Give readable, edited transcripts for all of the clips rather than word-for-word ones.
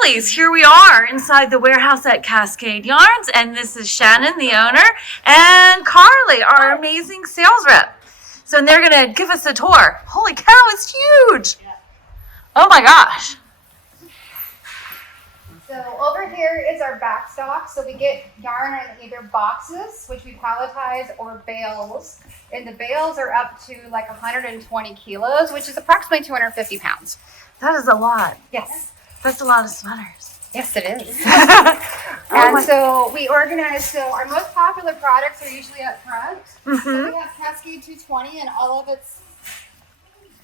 lovelies, here we are inside the warehouse at Cascade Yarns, and this is Shannon, the owner, and Carly, our amazing sales rep. So they're going to give us a tour. Holy cow, it's huge! Oh my gosh. So over here is our back stock. So we get yarn in either boxes, which we palletize, or bales. And the bales are up to like 120 kilos, which is approximately 250 pounds. That is a lot. Yes. That's a lot of sweaters. Yes, it is. So we organize, so our most popular products are usually up front. So we have Cascade 220 and all of its,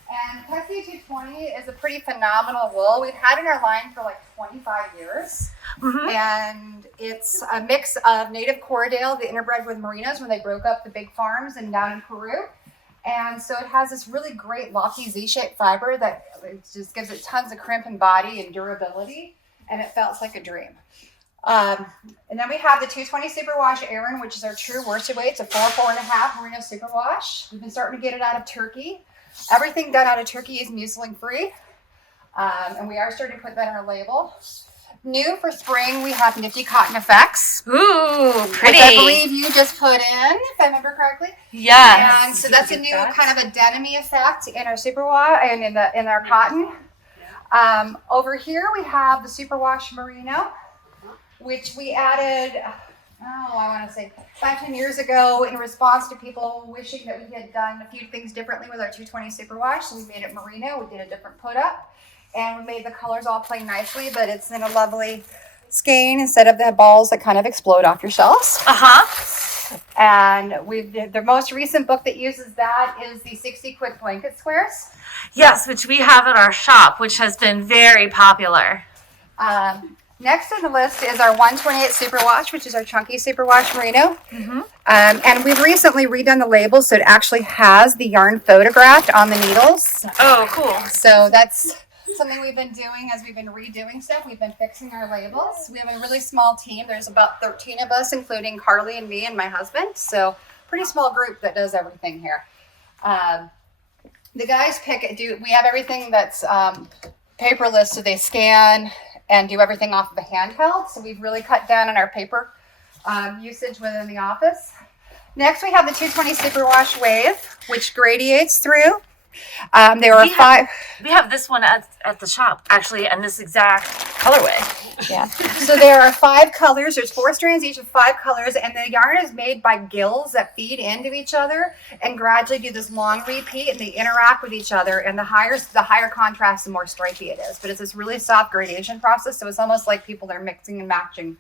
and Cascade 220 is a pretty phenomenal wool. We've had it in our line for like 25 years. And it's a mix of native Corriedale, the interbred with Merinos when they broke up the big farms and down in Peru. And so it has this really great locky Z-shaped fiber that just gives it tons of crimp and body and durability, and it felt like a dream. And then we have the 220 Superwash Ariel, which is our true worsted weight. It's a 4.5 Merino Superwash. We've been starting to get it out of Turkey. Everything done out of Turkey is mucilage free, and we are starting to put that on our label. New for spring, we have Nifty Cotton Effects. Ooh, pretty. Which I believe you just put in, if I remember correctly. Yes. And so that's a new kind of a denim-y effect in our Superwash and in our cotton. Over here we have the Superwash Merino, which we added, I want to say 5-10 years ago in response to people wishing that we had done a few things differently with our 220 Superwash. So we made it merino. We did a different put up. And we made the colors all play nicely, but it's in a lovely skein instead of the balls that kind of explode off your shelves. And the most recent book that uses that is the 60 Quick Blanket Squares. Yes, which we have at our shop, which has been very popular. Next on the list is our 128 Superwash, which is our chunky Superwash Merino. And we've recently redone the label so it actually has the yarn photographed on the needles. Oh, cool. So that's something we've been doing as we've been redoing stuff. We've been fixing our labels. We have a really small team. There's about 13 of us, including Carly and me and my husband. So pretty small group that does everything here. The guys we have everything that's paperless, so they scan and do everything off of a handheld. So we've really cut down on our paper usage within the office. Next, we have the 220 Superwash Wave, which gradiates through. We have this one at the shop, actually, and this exact colorway. Yeah. So there are 5 colors. There's 4 strands, each of 5 colors, and the yarn is made by gills that feed into each other and gradually do this long repeat, and they interact with each other. And the higher contrast, the more stripy it is. But it's this really soft gradation process, so it's almost like people are mixing and matching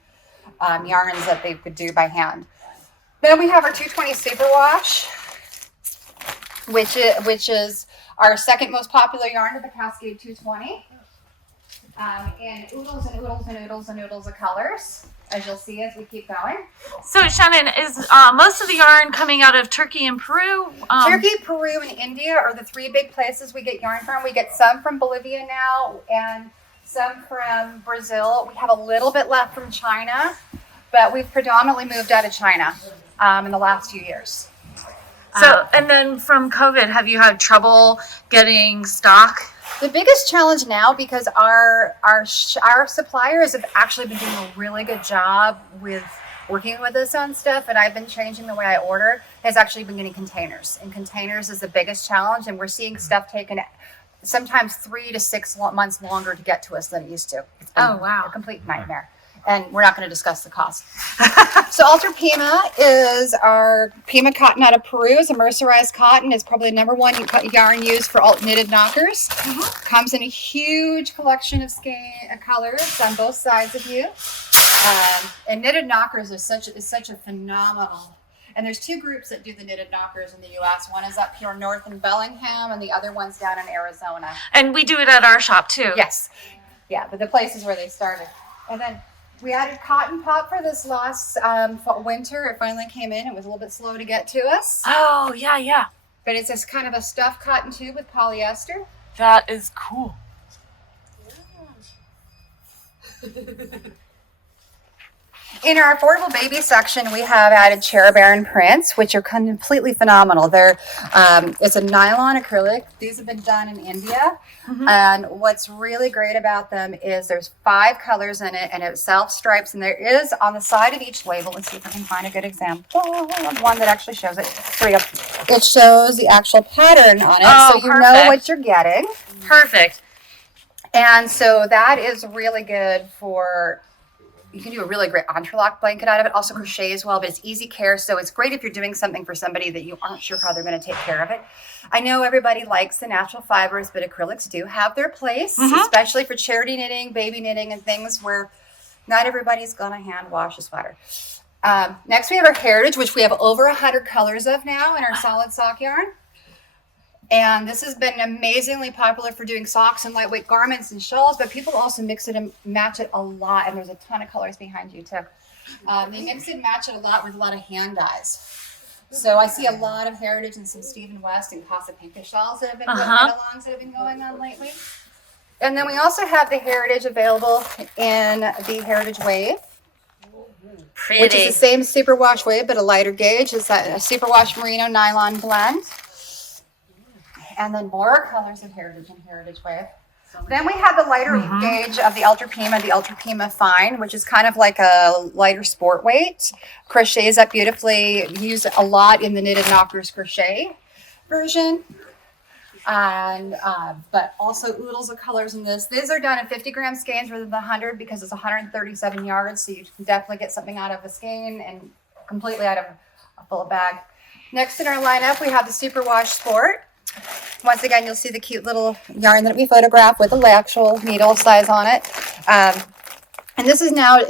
yarns that they could do by hand. Then we have our 220 Superwash, which is our second most popular yarn of the Cascade 220. And oodles and oodles and oodles and oodles of colors, as you'll see as we keep going. So Shannon, is most of the yarn coming out of Turkey and Peru? Turkey, Peru, and India are the 3 big places we get yarn from. We get some from Bolivia now and some from Brazil. We have a little bit left from China, but we've predominantly moved out of China in the last few years. So, and then from COVID, have you had trouble getting stock? The biggest challenge now, because our suppliers have actually been doing a really good job with working with us on stuff, and I've been changing the way I order, has actually been getting containers. And containers is the biggest challenge, and we're seeing stuff taken sometimes 3 to 6 months longer to get to us than it used to. It's been a complete nightmare. And we're not going to discuss the cost. So Ultra Pima is our Pima cotton out of Peru. It's a mercerized cotton. It's probably the #1 yarn used for alt knitted knockers. Comes in a huge collection of colors on both sides of you. And knitted knockers is such a phenomenal. And there's 2 groups that do the knitted knockers in the U.S. One is up here north in Bellingham, and the other one's down in Arizona. And we do it at our shop too. Yes. Yeah, but the places where they started. And then we added cotton pop for this last winter. It finally came in. It was a little bit slow to get to us. Oh, yeah. But it's this kind of a stuffed cotton tube with polyester. That is cool. In our affordable baby section, we have added cherub prints, which are completely phenomenal. They're it's a nylon acrylic. These have been done in India. And what's really great about them is there's 5 colors in it, and it self-stripes, and there is on the side of each label, let's see if I can find a good example of one that actually shows it. Here we go. It shows the actual pattern on it, so you know what you're getting. Perfect. And so that is really good for, you can do a really great entrelac blanket out of it. Also crochet as well, but it's easy care. So it's great if you're doing something for somebody that you aren't sure how they're going to take care of it. I know everybody likes the natural fibers, but acrylics do have their place, especially for charity knitting, baby knitting, and things where not everybody's going to hand wash a sweater. Next, we have our heritage, which we have over 100 colors of now in our solid sock yarn. And this has been amazingly popular for doing socks and lightweight garments and shawls, but people also mix it and match it a lot. And there's a ton of colors behind you too. They mix it and match it a lot with a lot of hand dyes. So I see a lot of heritage and some Stephen West and Casa Pinka shawls that have been knit-alongs that have been going on lately. And then we also have the heritage available in the heritage wave. Pretty. Which is the same superwash wave, but a lighter gauge. It's a superwash merino nylon blend. And then more colors of heritage and heritage wave. Then we have the lighter gauge of the Ultra Pima Fine, which is kind of like a lighter sport weight. Crochets up beautifully. Used a lot in the Knitted Knockers crochet version. And but also oodles of colors in this. These are done in 50-gram skeins rather than 100 because it's 137 yards. So you can definitely get something out of a skein and completely out of a full bag. Next in our lineup, we have the Superwash Sport. Once again, you'll see the cute little yarn that we photographed with the actual needle size on it. And this is now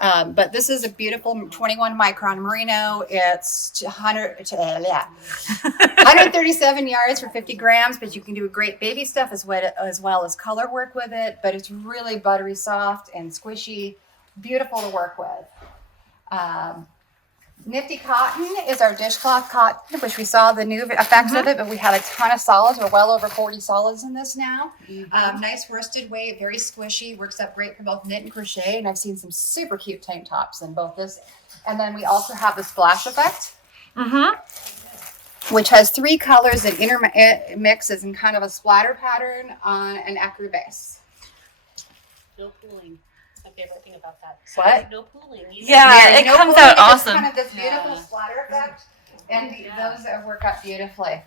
but this is a beautiful 21 micron merino. It's 137 yards for 50 grams, but you can do great baby stuff as well as color work with it. But it's really buttery soft and squishy, beautiful to work with. Nifty Cotton is our dishcloth cotton, which we saw the new effects of it, but we have a ton of solids. We're well over 40 solids in this now. Nice worsted weight, very squishy, works up great for both knit and crochet, and I've seen some super cute tank tops in both this. And then we also have the splash effect, which has 3 colors and intermixes in kind of a splatter pattern on an ecru base. No pooling. My favorite thing about that. What? No pooling. Yeah, it comes out awesome. It's kind of this beautiful splatter effect, and those work out beautifully.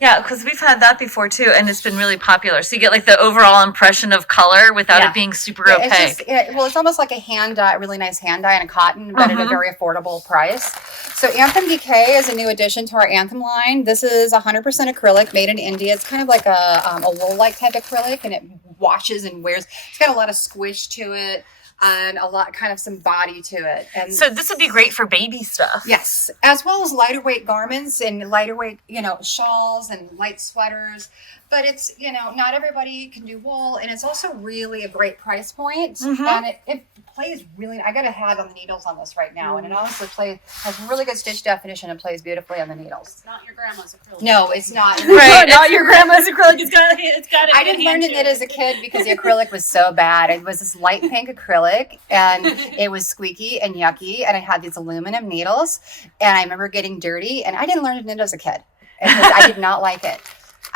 Yeah, because we've had that before too, and it's been really popular. So you get like the overall impression of color without it being super opaque. It's almost like a hand dye, really nice hand dye in a cotton, but at a very affordable price. So Anthem Decay is a new addition to our Anthem line. This is 100% acrylic, made in India. It's kind of like a wool-like type acrylic, and it washes and wears. It's got a lot of squish to it. And a lot, kind of some body to it. And so this would be great for baby stuff. Yes, as well as lighter weight garments and lighter weight, shawls and light sweaters. But it's, not everybody can do wool, and it's also really a great price point. And it plays really. I got a hat on the needles on this right now, and it also has really good stitch definition and plays beautifully on the needles. It's not your grandma's acrylic. No, it's not. Right, not your grandma's acrylic. It's got it. I didn't learn to knit as a kid because the acrylic was so bad. It was this light pink acrylic, and it was squeaky and yucky, and I had these aluminum needles, and I remember getting dirty, and I didn't learn to knit as a kid because I did not like it.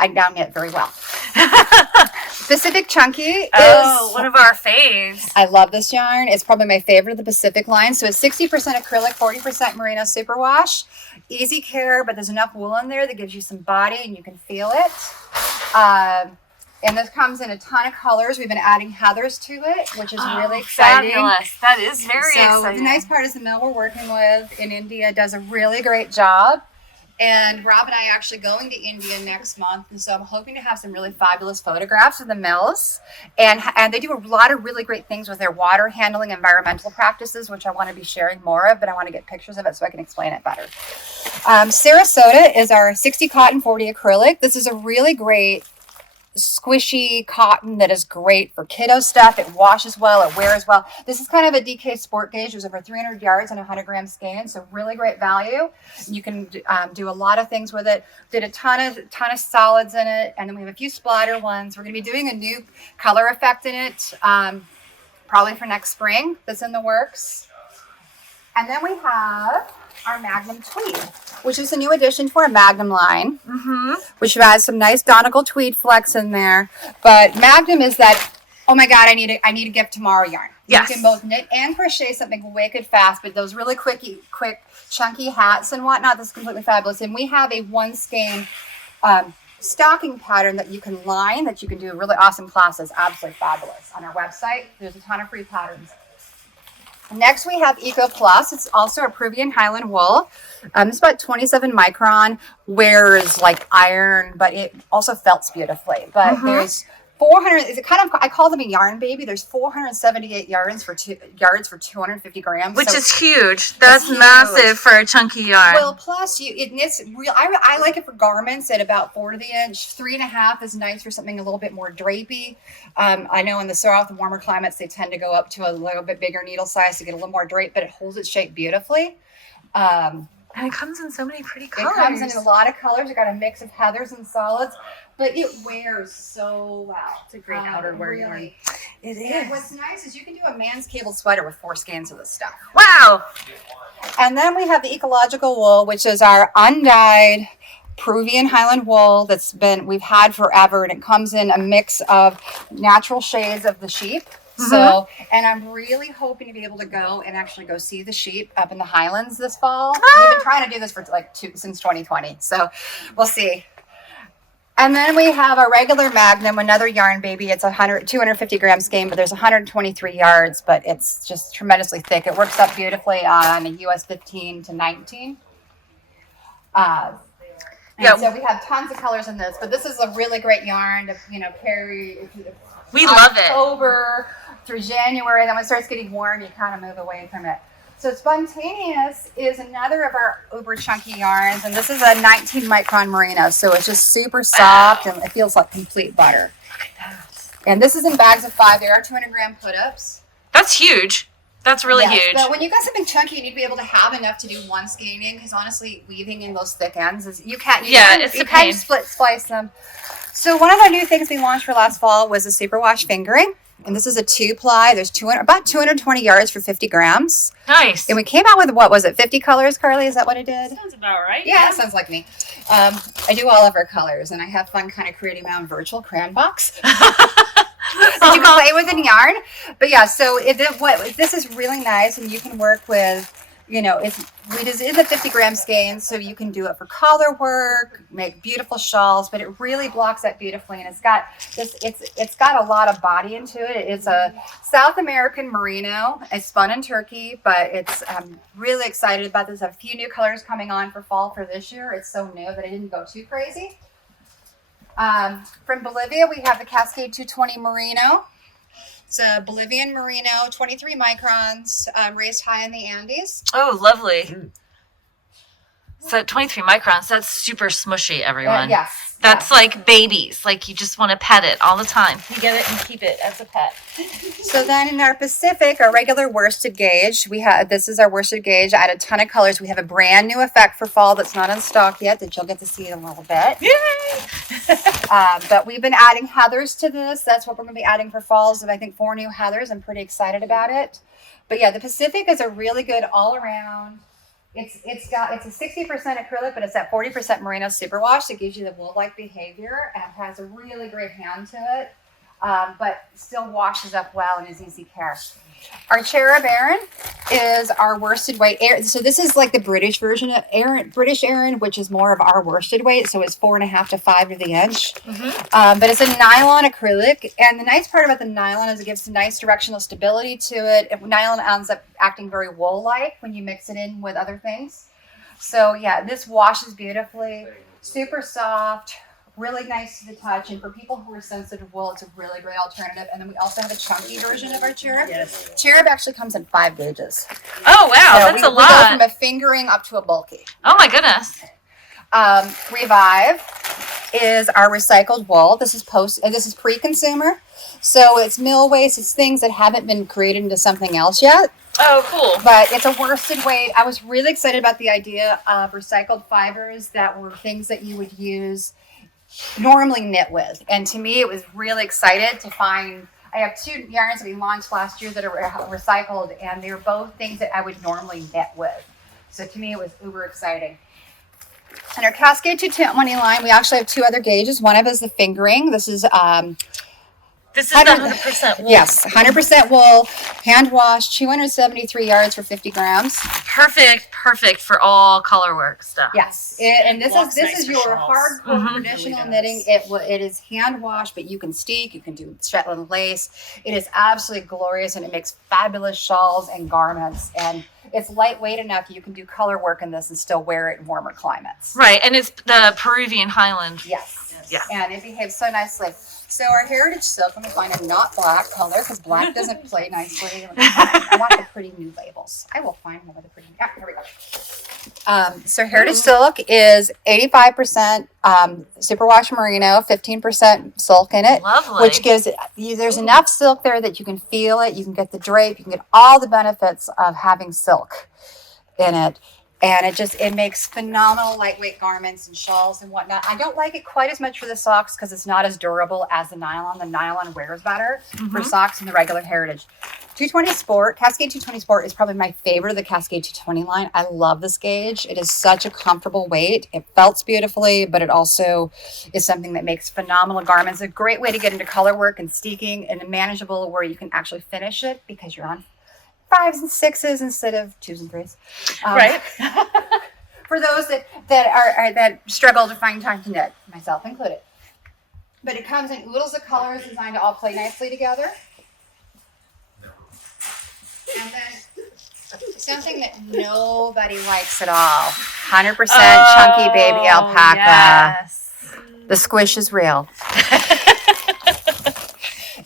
I now knit very well. Pacific Chunky is one of our faves. I love this yarn. It's probably my favorite of the Pacific line. So it's 60% acrylic, 40% merino superwash. Easy care, but there's enough wool in there that gives you some body and you can feel it. And this comes in a ton of colors. We've been adding heathers to it, which is really exciting. Fabulous. That is very exciting. The nice part is the mill we're working with in India does a really great job. And Rob and I are actually going to India next month. And so I'm hoping to have some really fabulous photographs of the mills. And they do a lot of really great things with their water handling environmental practices, which I want to be sharing more of, but I want to get pictures of it so I can explain it better. Sarasota is our 60 cotton, 40 acrylic. This is a really great squishy cotton that is great for kiddo stuff. It washes well, it wears well. This is kind of a DK sport gauge. There's over 300 yards and 100 gram skein, so really great value. You can do a lot of things with it. Did a ton of solids in it, and then we have a few splatter ones. We're going to be doing a new color effect in it. probably for next spring. That's in the works. And then we have our Magnum tweed, which is a new addition to our Magnum line, which has some nice Donegal tweed flex in there. But Magnum is that, oh my God, I need a gift tomorrow yarn. Yes. You can both knit and crochet something wicked fast, but those really quick, chunky hats and whatnot, this is completely fabulous. And we have a one skein stocking pattern that you can line, that you can do really awesome classes. Absolutely fabulous. On our website, there's a ton of free patterns. Next, we have Eco Plus. It's also a Peruvian Highland wool. It's about 27 micron, wears like iron, but it also felts beautifully. But there's 400. It's kind of, I call them a yarn baby. There's 478 yards for 250 grams, which is huge. That's massive for a chunky yarn. Well, plus it knits real. I like it for garments at about 4 to the inch. 3.5 is nice for something a little bit more drapey. I know in the south, warmer climates, they tend to go up to a little bit bigger needle size to get a little more drape, but it holds its shape beautifully. And it comes in so many pretty colors. It comes in a lot of colors. It got a mix of heathers and solids, but it wears so well. It's a great outerwear yarn. It And is. what's nice is you can do a man's cable sweater with 4 skeins of this stuff. Wow. And then we have the Ecological Wool, which is our undyed Peruvian Highland wool we've had forever, and it comes in a mix of natural shades of the sheep. So, and I'm really hoping to be able to go and actually go see the sheep up in the Highlands this fall. We've been trying to do this for since 2020, so we'll see. And then we have our regular Magnum, another yarn baby. It's 250 gram skein, but there's 123 yards, but it's just tremendously thick. It works up beautifully on a US 15 to 19. So we have tons of colors in this, but this is a really great yarn to carry. We love it. October through January, then when it starts getting warm, you kind of move away from it. So Spontaneous is another of our uber chunky yarns, and this is a 19 micron merino, so it's just super soft and it feels like complete butter. And this is in bags of 5. There are 200 gram put-ups. That's huge. That's really huge. But when you got something chunky, you need to be able to have enough to do one skeining, because honestly, weaving in those thick ends is you can't splice them. So one of our new things we launched for last fall was a Superwash fingering. And this is a 2-ply. There's about 220 yards for 50 grams. Nice. And we came out with, what was it, 50 colors, Carly? Is that what it did? Sounds about right. Yeah, that sounds like me. I do all of our colors, and I have fun kind of creating my own virtual crayon box. So you can play with in yarn. But yeah, so this is really nice, and you can work with, we just in the 50 gram skein, so you can do it for collar work, make beautiful shawls, but it really blocks that beautifully, and it's got a lot of body into it. It's a South American merino. It's spun in Turkey, but I'm really excited about this. A few new colors coming on for fall for this year. It's so new that I didn't go too crazy. From Bolivia, we have the Cascade 220 merino. It's a Bolivian merino, 23 microns, raised high in the Andes. Oh, lovely. So 23 microns, that's super smushy, everyone. Yes. That's like babies. Like you just want to pet it all the time. You get it and keep it as a pet. So then in our Pacific, our regular worsted gauge, this is our worsted gauge. I add a ton of colors. We have a brand new effect for fall that's not in stock yet that you'll get to see in a little bit. Yay! But we've been adding heathers to this. That's what we're going to be adding for falls. I think 4 new heathers. I'm pretty excited about it. But yeah, the Pacific is a really good all around. It's a 60% acrylic, but it's that 40% merino superwash that gives you the wool-like behavior and has a really great hand to it, but still washes up well and is easy care. Our Cherub Aran is our worsted weight. So this is like the British version of British Aran, which is more of our worsted weight. So it's 4.5 to 5 to the inch. But it's a nylon acrylic. And the nice part about the nylon is it gives some nice directional stability to it. Nylon ends up acting very wool-like when you mix it in with other things. So yeah, this washes beautifully, super soft, really nice to the touch, and for people who are sensitive wool, it's a really great alternative. And then we also have a chunky version of our Cherub. Yes. Cherub actually comes in 5 gauges. Oh wow, So that's a we go lot. from a fingering up to a bulky. Oh my goodness. Revive is our recycled wool. This is pre-consumer, so it's mill waste. It's things that haven't been created into something else yet. Oh, cool. But it's a worsted weight. I was really excited about the idea of recycled fibers that were things that you would use normally knit with, and to me it was really excited to find I have 2 yarns that we launched last year that are recycled, and they're both things that I would normally knit with. So to me, it was uber exciting. In our Cascade 220 line, we actually have 2 other gauges. One of it is the fingering. This is the 100% wool. Yes, 100% wool, hand washed, 273 yards for 50 grams. Perfect for all color work stuff. Yes, and this Walks is nice for your shawls. hardcore traditional Really knitting. It is hand washed, but you can steek, you can do Shetland lace. It is absolutely glorious, and it makes fabulous shawls and garments. And it's lightweight enough you can do color work in this and still wear it in warmer climates. Right, and it's the Peruvian Highland. Yes. Yeah. And it behaves so nicely. So our heritage silk, I'm going to find a not black color because black doesn't play nicely. I want the pretty new labels. I will find one of the pretty. Here we go. So heritage silk is 85% superwash merino, 15% silk in it. Lovely. Which gives you, there's enough silk there that you can feel it. You can get the drape. You can get all the benefits of having silk in it. And it makes phenomenal lightweight garments and shawls and whatnot. I don't like it quite as much for the socks because it's not as durable as the nylon. The nylon wears better for socks than the regular heritage. 220 Sport, Cascade 220 Sport is probably my favorite of the Cascade 220 line. I love this gauge. It is such a comfortable weight. It felts beautifully, but it also is something that makes phenomenal garments. A great way to get into color work and steeking, and manageable where you can actually finish it because you're on 5s and 6s instead of 2s and 3s. Right. For those that struggle to find time to knit, myself included. But it comes in oodles of colors designed to all play nicely together. And then something that nobody likes at all. 100% chunky baby alpaca. Yes. The squish is real.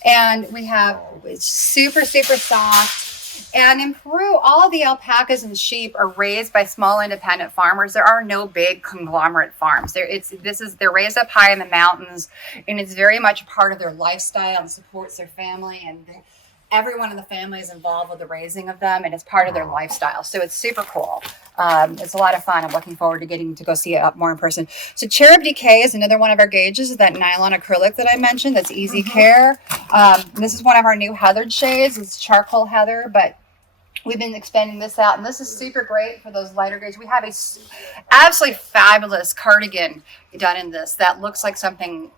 And we have super super soft. And in Peru, all of the alpacas and sheep are raised by small independent farmers. There are no big conglomerate farms. They're raised up high in the mountains, and it's very much part of their lifestyle and supports their family. And everyone in the family is involved with the raising of them, and it's part of their lifestyle. So it's super cool. It's a lot of fun. I'm looking forward to getting to go see it up more in person. So Cherub Decay is another one of our gauges, that nylon acrylic that I mentioned. That's easy care. This is one of our new heathered shades. It's charcoal heather, but we've been expanding this out, and this is super great for those lighter gauges. We have a absolutely fabulous cardigan done in this that looks like something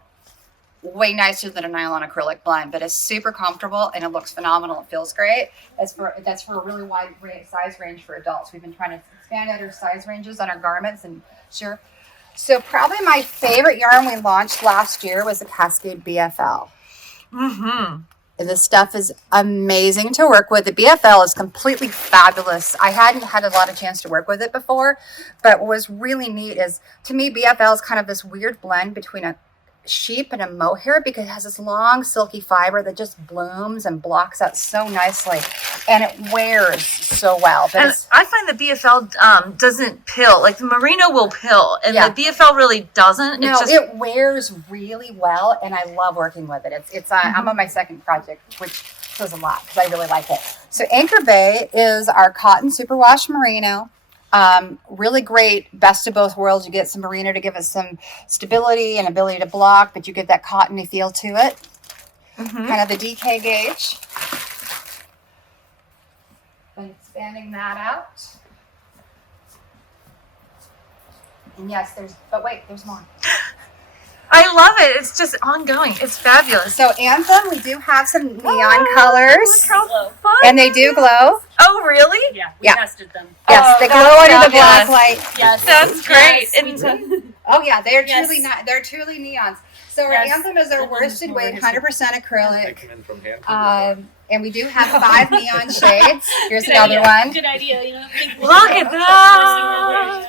way nicer than a nylon acrylic blend, but it's super comfortable and it looks phenomenal. It feels great. That's for a really wide size range for adults. We've been trying to expand out our size ranges on our garments, and sure. So probably my favorite yarn we launched last year was the Cascade BFL. This stuff is amazing to work with. The BFL is completely fabulous. I hadn't had a lot of chance to work with it before, but what was really neat is, to me, BFL is kind of this weird blend between a sheep and a mohair, because it has this long silky fiber that just blooms and blocks out so nicely, and it wears so well. But And I find the BFL doesn't pill. Like the Merino will pill, and the BFL really doesn't. No, it wears really well, and I love working with it. I'm on my second project, which says a lot because I really like it. So Anchor Bay is our cotton superwash merino. Really great, best of both worlds. You get some merino to give us some stability and ability to block, but you get that cottony feel to it. Kind of the DK gauge. And expanding that out. And yes, there's more. I love it. It's just ongoing. It's fabulous. So Anthem, we do have some neon colors. Look how fun. And they do glow. Oh, really? Yeah, we Yeah. tested them. Yes, they glow under the black light. Yes, That's great. Yes, And Oh yeah, they're Yes. truly not. They're truly neons. So our Yes. Anthem is our Anthem worsted is weight, more 100% I acrylic. come in from Hampton. And we do have 5 neon shades. Here's Good another idea. one. Good idea. You know, Look at that.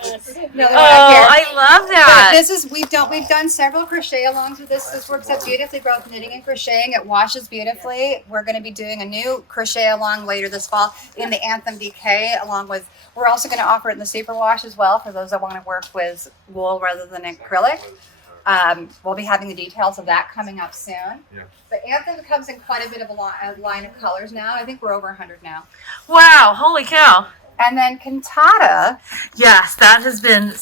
Another Oh, one up here. I love But that. this is we've done several crochet alongs with this. This works out beautifully, both knitting and crocheting. It washes beautifully. We're going to be doing a new crochet along later this fall in the Anthem Decay, along with, we're also going to offer it in the Superwash as well for those that want to work with wool rather than acrylic. We'll be having the details of that coming up soon. Yeah. But Anthem comes in quite a bit of a line of colors now. I think we're over 100 now. Wow, holy cow. And then Cantata. Yes, that has been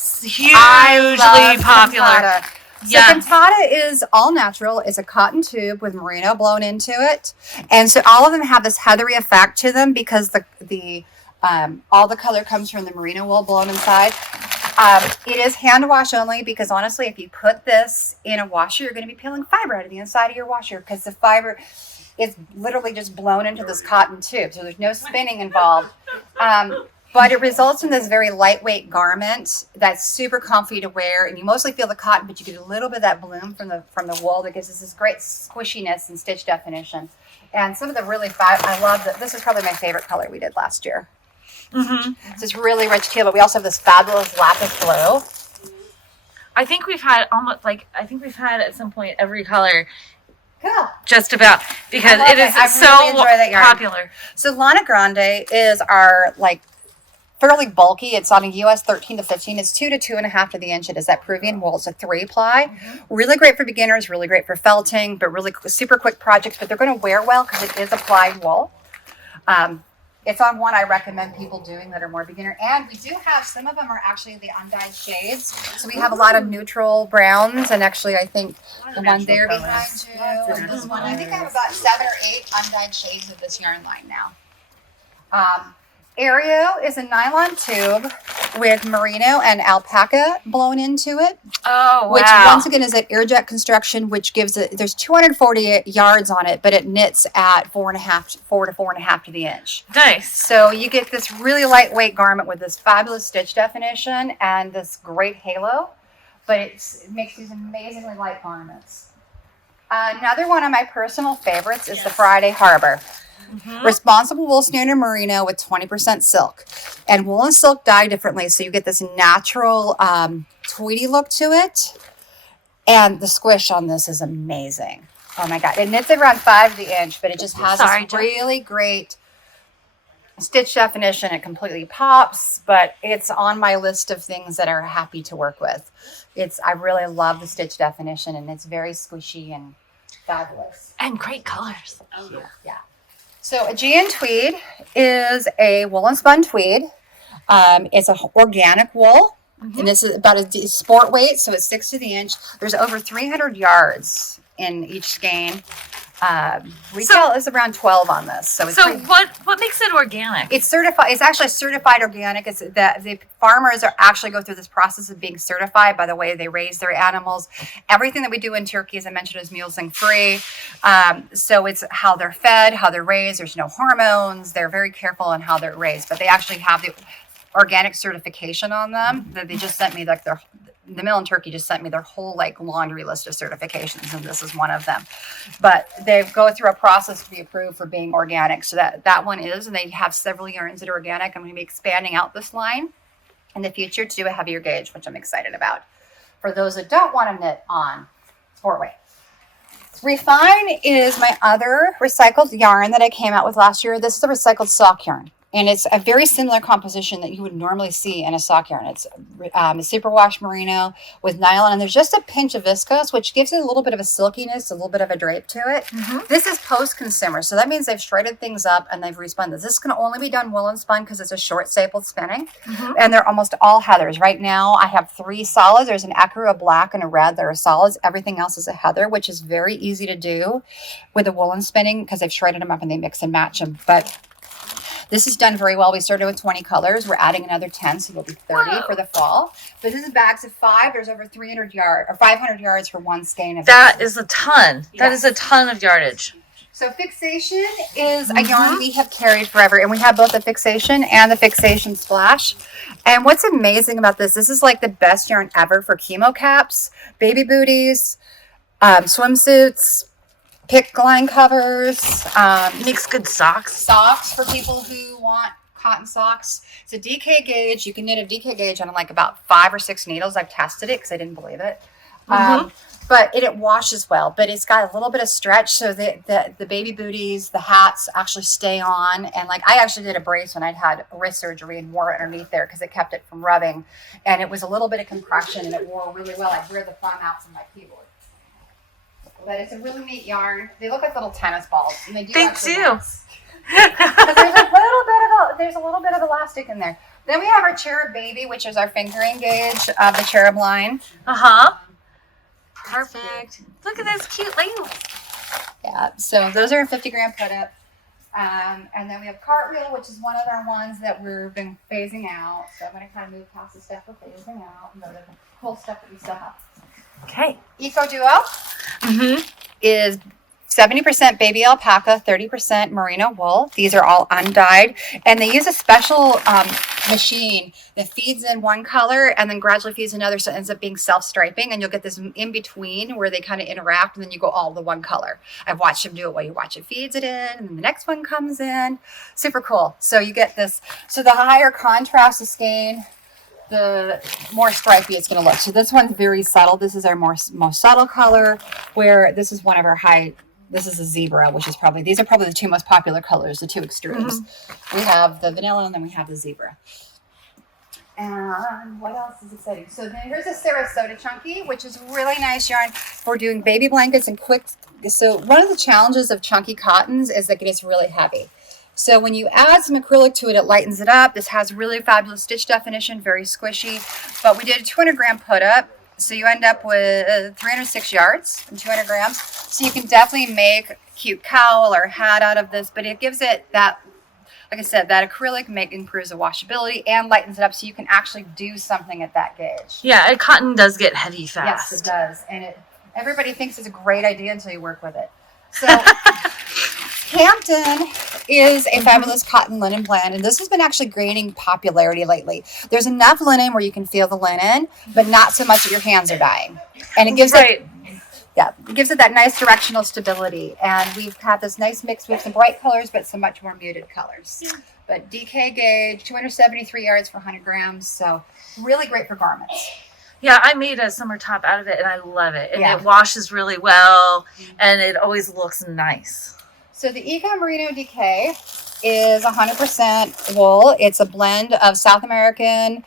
I love hugely popular. Cantata. So Cantata is all natural. It's a cotton tube with merino blown into it. And so all of them have this heathery effect to them because all the color comes from the merino wool blown inside. It is hand wash only because honestly, if you put this in a washer, you're going to be peeling fiber out of the inside of your washer because the fiber is literally just blown into this cotton tube. So there's no spinning involved. But it results in this very lightweight garment that's super comfy to wear, and you mostly feel the cotton, but you get a little bit of that bloom from the wool that gives us this great squishiness and stitch definition. And some of the really I love that. This is probably my favorite color we did last year. Mm-hmm. So it's really rich teal, but we also have this fabulous lapis blue. I think we've had at some point every color. Cool. Just about, because it is so popular. So Lana Grande is our fairly bulky. It's on a US 13 to 15. It's 2 to 2.5 to the inch. It is that Peruvian wool. It's a 3-ply. Mm-hmm. Really great for beginners, really great for felting, but really super quick projects. But they're going to wear well because it is applied wool. It's on one I recommend people doing that are more beginner. And we do have, some of them are actually the undyed shades. So we have a lot of neutral browns. And actually, I think the one there behind you and this one, I think I have about 7 or 8 undyed shades of this yarn line now. Ariel is a nylon tube with merino and alpaca blown into it. Oh, wow. Which once again is that airjet construction, which gives it, there's 240 yards on it, but it knits at 4 to 4.5 to the inch. Nice. So you get this really lightweight garment with this fabulous stitch definition and this great halo, but it makes these amazingly light garments. Another one of my personal favorites is the Friday Harbor. Mm-hmm. Responsible wool standard merino with 20% silk, and wool and silk dye differently, so you get this natural tweedy look to it, and the squish on this is amazing. Oh my god, it knits around 5 to the inch, but it just has this really great stitch definition. It completely pops, but it's on my list of things that are happy to work with. I really love the stitch definition, and it's very squishy and fabulous and great colors. Oh yeah. So Aegean tweed is a woolen spun tweed. It's an organic wool, and this is about a sport weight, so it's 6 to the inch. There's over 300 yards in each skein. Retail is around 12 on this. So what makes it organic? It's certified. It's actually certified organic. It's that the farmers actually go through this process of being certified by the way they raise their animals. Everything that we do in Turkey, as I mentioned, is mulesing free. So it's how they're fed, how they're raised. There's no hormones. They're very careful on how they're raised, but they actually have the organic certification on them that they just sent me. The mill in Turkey just sent me their whole laundry list of certifications, and this is one of them. But they go through a process to be approved for being organic. So that one is, and they have several yarns that are organic. I'm going to be expanding out this line in the future to do a heavier gauge, which I'm excited about. For those that don't want to knit on sport weight. Refine is my other recycled yarn that I came out with last year. This is a recycled sock yarn. And it's a very similar composition that you would normally see in a sock yarn. It's a Superwash Merino with nylon, and there's just a pinch of viscose, which gives it a little bit of a silkiness, a little bit of a drape to it. Mm-hmm. This is post-consumer, so that means they've shredded things up and they've respun this. This can only be done woolen spun because it's a short stapled spinning, and they're almost all heathers. Right now, I have 3 solids. There's an ecru, a black, and a red. There are solids. Everything else is a heather, which is very easy to do with the woolen spinning because they've shredded them up and they mix and match them. But this is done very well. We started with 20 colors. We're adding another 10, so there'll be 30 for the fall. But this is bags of 5. There's over 300 yards or 500 yards for one skein of that is a ton. That is a ton of yardage. So fixation is a yarn we have carried forever, and we have both the fixation and the fixation splash. And what's amazing about this is the best yarn ever for chemo caps, baby booties, swimsuits, pick line covers. Makes good socks. Socks for people who want cotton socks. It's a DK gauge. You can knit a DK gauge on about 5 or 6 needles. I've tested it because I didn't believe it. But it washes well. But it's got a little bit of stretch, so the baby booties, the hats actually stay on. And I actually did a brace when I'd had wrist surgery and wore it underneath there because it kept it from rubbing. And it was a little bit of compression, and it wore really well. I'd wear the thumb outs on my keyboard. But it's a really neat yarn. They look like little tennis balls. And they do. There's a little bit of elastic in there. Then we have our Cherub Baby, which is our fingering gauge of the Cherub line. Perfect. Look at those cute labels. Yeah, so those are a 50 gram put up. And then we have Cartwheel, which is one of our ones that we've been phasing out. So I'm going to kind of move past the stuff we're phasing out and go to the cool stuff that we still have. Okay. Eco Duo is 70% baby alpaca, 30% merino wool. These are all undyed. And they use a special machine that feeds in one color and then gradually feeds another. So it ends up being self-striping. And you'll get this in between where they kind of interact. And then you go all the one color. I've watched them do it while you watch it feeds it in. And then the next one comes in. Super cool. So you get this. So the higher contrast the skein, the more stripy it's going to look. So this one's very subtle. This is our most subtle color, where this is one of our high. This is a zebra, which is probably, these are probably the two most popular colors, the two extremes. We have the vanilla and then we have the zebra. And what else is exciting? So then here's a Sarasota Chunky, which is really nice yarn for doing baby blankets and quick. So one of the challenges of chunky cottons is that it gets really heavy. So when you add some acrylic to it, it lightens it up. This has really fabulous stitch definition, very squishy. But we did a 200 gram put up. So you end up with 306 yards and 200 grams. So you can definitely make a cute cowl or hat out of this, but it gives it that, like I said, that acrylic improves the washability and lightens it up so you can actually do something at that gauge. Yeah, and cotton does get heavy fast. Yes, it does. And everybody thinks it's a great idea until you work with it. So Hampton is a fabulous cotton linen blend, and this has been actually gaining popularity lately. There's enough linen where you can feel the linen, but not so much that your hands are dying. And it gives it gives it that nice directional stability. And we've had this nice mix with some bright colors, but some much more muted colors. Yeah. But DK gauge, 273 yards for 100 grams, so really great for garments. Yeah, I made a summer top out of it, and I love it. And it washes really well, and it always looks nice. So the Eco Merino Decay is 100% wool. It's a blend of South American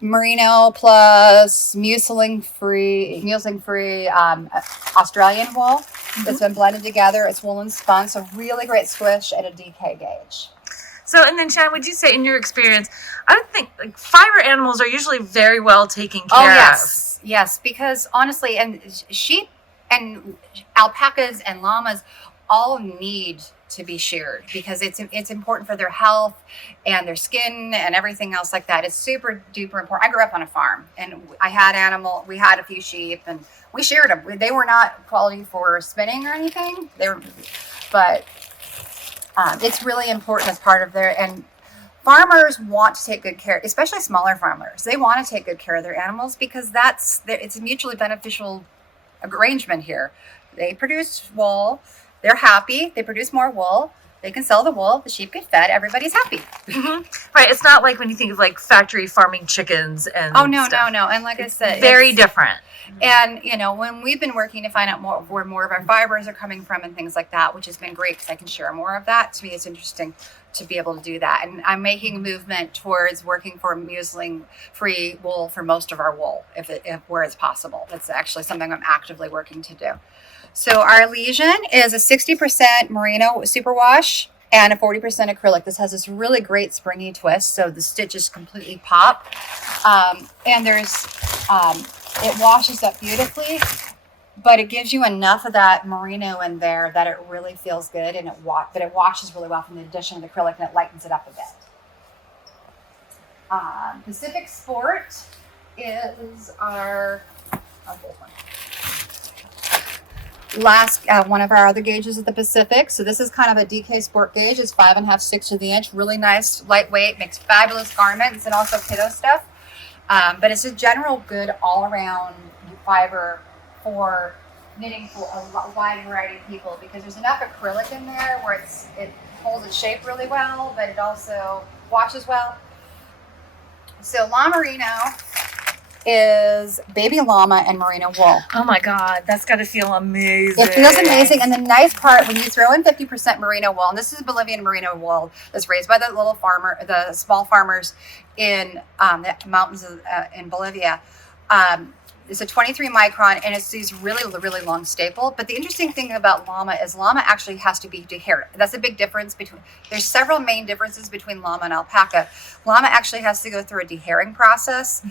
merino plus museling-free Australian wool. It's been blended together. It's wool and spun, so really great squish at a DK gauge. So, and then Shannon, would you say in your experience, I would think like fiber animals are usually very well taken care of. Yes, because honestly, and sheep and alpacas and llamas all need to be sheared because it's important for their health and their skin and everything else like that. It's super duper important. I grew up on a farm and we had a few sheep and we sheared them. They were not quality for spinning or anything. But it's really important as part of and farmers want to take good care, especially smaller farmers. They want to take good care of their animals because it's a mutually beneficial arrangement here. They produce wool. They're happy. They produce more wool. They can sell the wool. The sheep get fed. Everybody's happy. Right. It's not like when you think of like factory farming chickens and no. And like I said, very different. And, when we've been working to find out where more of our fibers are coming from and things like that, which has been great because I can share more of that. To me, it's interesting to be able to do that. And I'm making a movement towards working for museling-free wool for most of our wool, where it's possible. That's actually something I'm actively working to do. So our lesion is a 60% merino superwash and a 40% acrylic. This has this really great springy twist, so the stitches completely pop. And it washes up beautifully, but it gives you enough of that merino in there that it really feels good, and but it washes really well from the addition of the acrylic, and it lightens it up a bit. Pacific Sport is our one. Last one of our other gauges at the Pacific. So this is kind of a DK Sport gauge. It's 5.5/6 of the inch. Really nice, lightweight, makes fabulous garments and also kiddo stuff. But it's a general good all-around fiber for knitting for a wide variety of people because there's enough acrylic in there where it holds its shape really well, but it also washes well. So Llama Merino is baby llama and merino wool. Oh my God, that's got to feel amazing. It feels amazing. And the nice part, when you throw in 50% merino wool, and this is Bolivian merino wool that's raised by the small farmers in the mountains in Bolivia, It's a 23 micron, and it's these really, really long staple. But the interesting thing about llama is llama actually has to be dehaired. That's a big difference between, there's several main differences between llama and alpaca. Llama actually has to go through a dehairing process,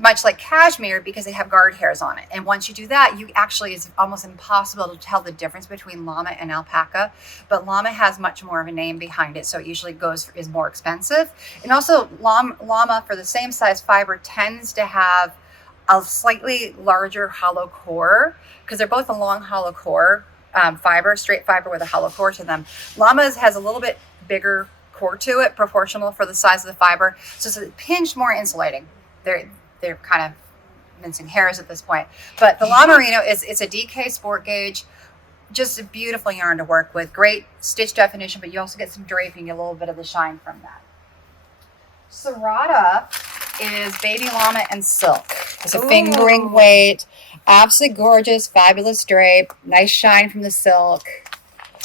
much like cashmere, because they have guard hairs on it. And once you do that, you actually, it's almost impossible to tell the difference between llama and alpaca. But llama has much more of a name behind it, so it usually is more expensive. And also llama for the same size fiber tends to have a slightly larger hollow core, because they're both a long hollow core fiber, straight fiber with a hollow core to them. Llama's has a little bit bigger core to it, proportional for the size of the fiber, so it's a pinch more insulating. They're kind of mincing hairs at this point. But the Llama Merino it's a DK sport gauge, just a beautiful yarn to work with. Great stitch definition, but you also get some draping, a little bit of the shine from that. Sarasota is baby llama and silk. It's a fingering weight, absolutely gorgeous, fabulous drape, nice shine from the silk.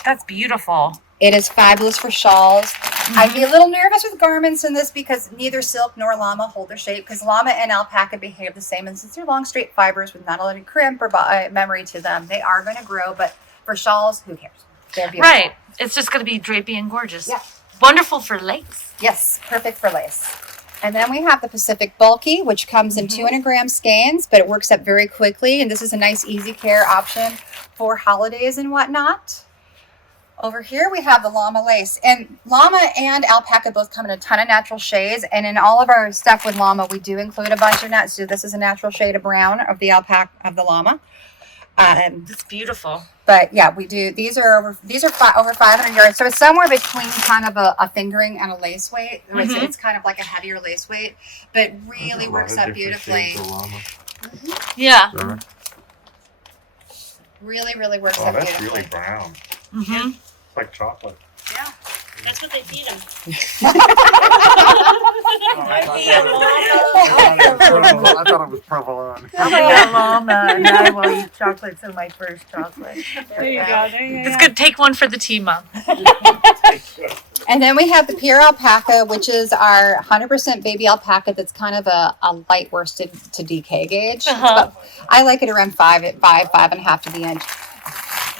That's beautiful. It is fabulous for shawls. I'd be a little nervous with garments in this because neither silk nor llama hold their shape, because llama and alpaca behave the same, and since they're long straight fibers with not a lot of crimp or memory to them, they are going to grow. But for shawls, who cares? They're beautiful. Right. It's just going to be drapey and gorgeous. Yeah. Wonderful for lace. Yes, perfect for lace. And then we have the Pacific Bulky, which comes in 200-gram skeins, but it works up very quickly. And this is a nice easy care option for holidays and whatnot. Over here we have the Llama Lace. And llama and alpaca both come in a ton of natural shades. And in all of our stuff with llama, we do include a bunch of nuts. So this is a natural shade of brown of the alpaca of the llama. It's beautiful. But yeah, we do. These are over 500 yards. So it's somewhere between kind of a fingering and a lace weight. It's kind of like a heavier lace weight, but really works up beautifully. Yeah. Sure. Really, really works Oh, up that's beautifully. really brown. Mm-hmm. It's like chocolate. Yeah, that's what they feed them. I thought it was provolone. I'm a llama and I will eat chocolate, so my first chocolate. There you go. It's good. Take one for the team, Mom. And then we have the pure alpaca, which is our 100% baby alpaca. That's kind of a light worsted to DK gauge. But I like it around 5.5 to the inch.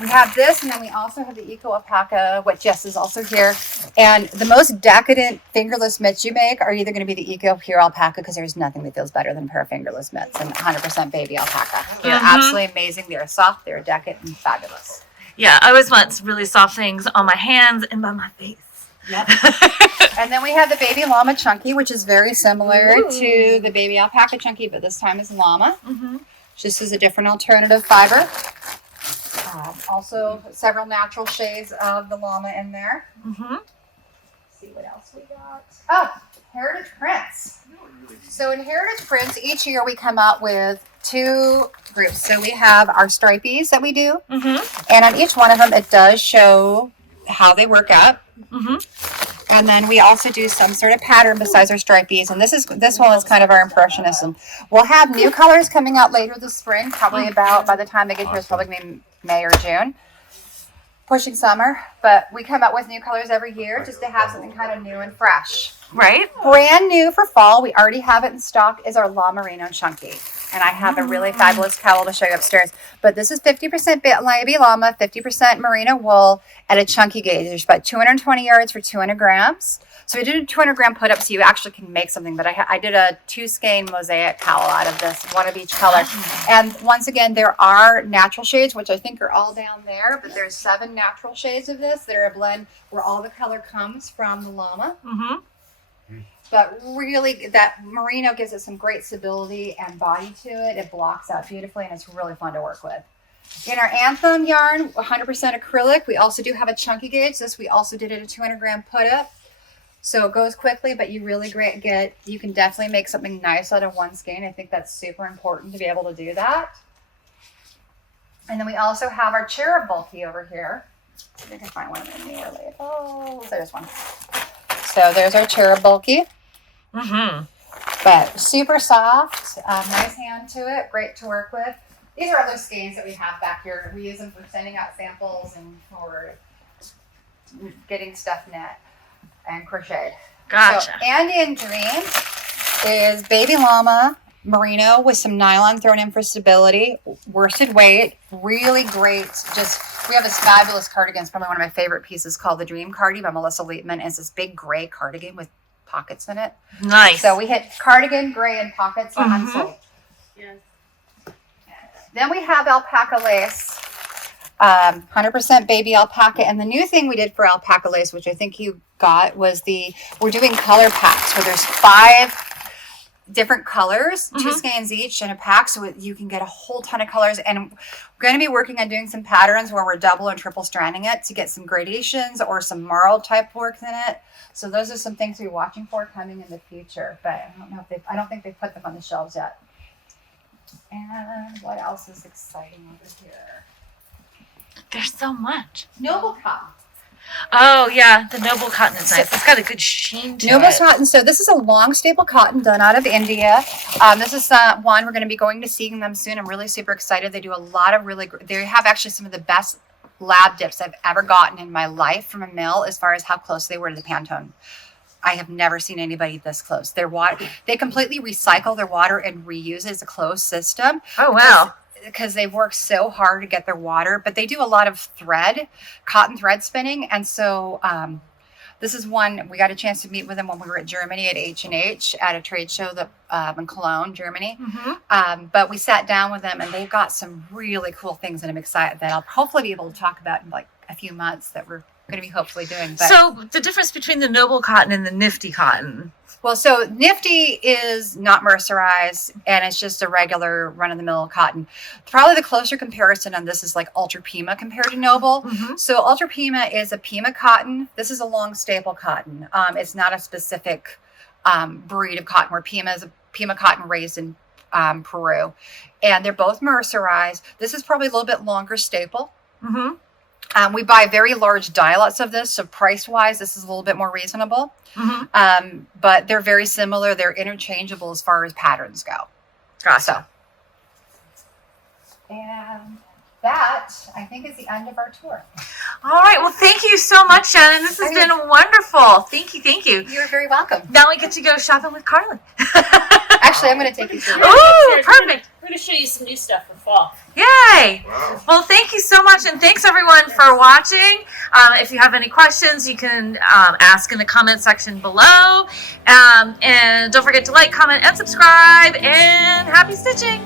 We have this, and then we also have the Eco Alpaca, which Jess is also here. And the most decadent fingerless mitts you make are either going to be the Eco Pure Alpaca, because there's nothing that feels better than a pair of fingerless mitts, and 100% baby alpaca. They're absolutely amazing. They're soft, they're decadent, and fabulous. Yeah, I always want really soft things on my hands and by my face. Yep. And then we have the baby Llama Chunky, which is very similar to the baby Alpaca Chunky, but this time is llama. This is a different alternative fiber. Also, several natural shades of the llama in there. Let's see what else we got. Oh, Heritage Prints. So in Heritage Prints, each year we come out with 2 groups. So we have our stripies that we do, and on each one of them, it does show how they work up. And then we also do some sort of pattern besides our stripies. And this one is kind of our impressionism. We'll have new colors coming out later this spring, probably about, by the time they get here, it's probably going to be May or June. Pushing summer. But we come out with new colors every year just to have something kind of new and fresh. Right? Brand new for fall, we already have it in stock, is our Merino Chunky. And I have a really fabulous cowl to show you upstairs. But this is 50% baby llama, 50% merino wool at a chunky gauge. There's about 220 yards for 200 grams. So we did a 200-gram put up so you actually can make something. But I did a 2-skein mosaic cowl out of this, one of each color. And once again, there are natural shades, which I think are all down there. But there's 7 natural shades of this that are a blend where all the color comes from the llama. But really, that merino gives it some great stability and body to it. It blocks out beautifully, and it's really fun to work with. In our Anthem yarn, 100% acrylic. We also do have a chunky gauge. This we also did at a 200-gram put-up. So it goes quickly, but you really you can definitely make something nice out of one skein. I think that's super important to be able to do that. And then we also have our cherub bulky over here. See if I can find one of them near later. Oh, there's one. So there's our cherub bulky. But super soft, nice hand to it, great to work with. These are other skeins that we have back here. We use them for sending out samples and for getting stuff knit and crocheted. Gotcha. So Andean Dream is baby llama merino with some nylon thrown in for stability, worsted weight, really great. We have this fabulous cardigan. It's probably one of my favorite pieces called the Dream Cardi by Melissa Leitman. It's this big gray cardigan with pockets in it. Nice. So we hit cardigan, gray, and pockets on unsold. Yes. Then we have alpaca lace, 100% baby alpaca. And the new thing we did for alpaca lace, which I think you got, was we're doing color packs where there's 5 different colors, 2 skeins each in a pack, so you can get a whole ton of colors. And we're going to be working on doing some patterns where we're double and triple stranding it to get some gradations or some marl type work in it. So those are some things we're watching for coming in the future, but I don't think they've put them on the shelves yet. And what else is exciting over here? There's so much. Noble cotton. Oh yeah, the Noble Cotton is nice. It's got a good sheen to Noble it. cotton. So this is a long staple cotton done out of India. This is one we're going to be going to seeing them soon. I'm really super excited. They do a lot of they have actually some of the best lab dips I've ever gotten in my life from a mill as far as how close they were to the Pantone. I have never seen anybody this close. Their water, they completely recycle their water and reuse it as a closed system. Oh wow. Because they work so hard to get their water, but they do a lot of cotton thread spinning. And so this is one, we got a chance to meet with them when we were at Germany at H&H at a trade show in Cologne, Germany. But we sat down with them and they've got some really cool things that I'm excited that I'll hopefully be able to talk about in like a few months that we're going to be hopefully doing. But, so the difference between the Noble Cotton and the Nifty Cotton. well, so Nifty is not mercerized and it's just a regular run-of-the-mill cotton. Probably the closer comparison on this is like Ultra Pima compared to Noble. So Ultra Pima is a Pima cotton. This is a long staple cotton. It's not a specific breed of cotton, where Pima is a Pima cotton raised in Peru. And they're both mercerized. This is probably a little bit longer staple. We buy very large dialots of this, so price-wise, this is a little bit more reasonable. But they're very similar. They're interchangeable as far as patterns go. Gotcha. And that, I think, is the end of our tour. All right. Well, thank you so much, Shannon. This has been wonderful. Thank you. Thank you. You're very welcome. Now we get to go shopping with Carly. Actually, I'm going to take you through. Ooh, perfect. We're going to show you some new stuff for fall. Yay! Well, thank you so much, and thanks everyone for watching. If you have any questions, you can ask in the comment section below. And don't forget to like, comment, and subscribe, and happy stitching!